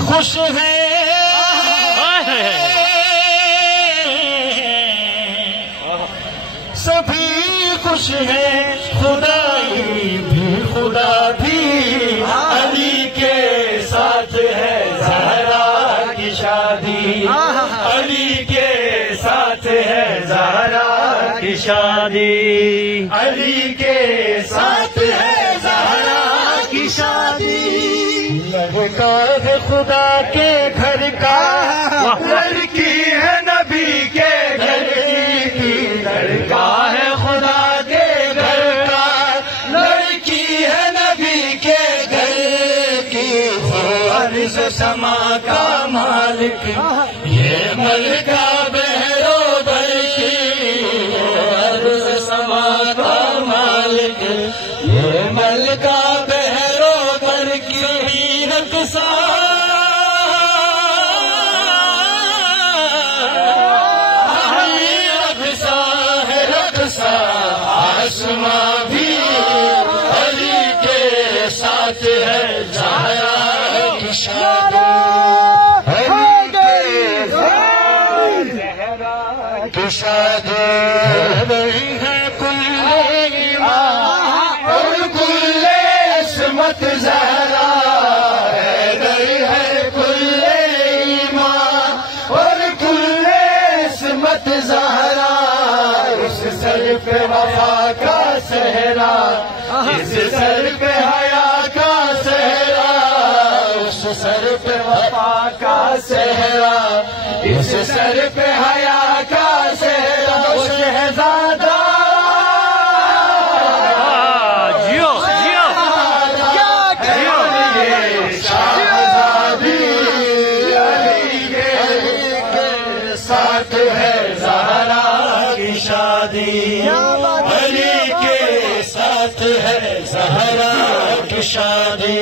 خوش ہے سبھی خوش ہیں خدائی بھی خدا بھی علی کے ساتھ ہے زہرا کی شادی علی کے ساتھ ہے زہرا کی شادی علی کے ساتھ ہے زہرا کی شادی لڑکا ہے خدا کے گھر کا لڑکی ہے نبی کے گھر کی لڑکا ہے خدا کے گھر کا لڑکی ہے نبی کے گھر کی عرض سما کا مالک یہ ملکہ بہرو بلکی عرض سما کا مالک یہ ملکہ بہرو بلکی آسماں بھی علی کے ساتھ ہے زہرا کی شادی علی کے زہرا کی شادی نہیں ہے کل ایمان اور کل عصمت زہرا نہیں ہے کل ایمان اور کل عصمت زہرا اس سر پہ وفا کا صحرا اس سر پہ حیا کا صحرا اس سر پہ وفا کا صحرا اس سر پہ حیا کا صحرا وہ شہزادہ شہزادی علی کے ساتھ ہے زہرا کی شادی علی کے ساتھ ہے زہرا کی شادی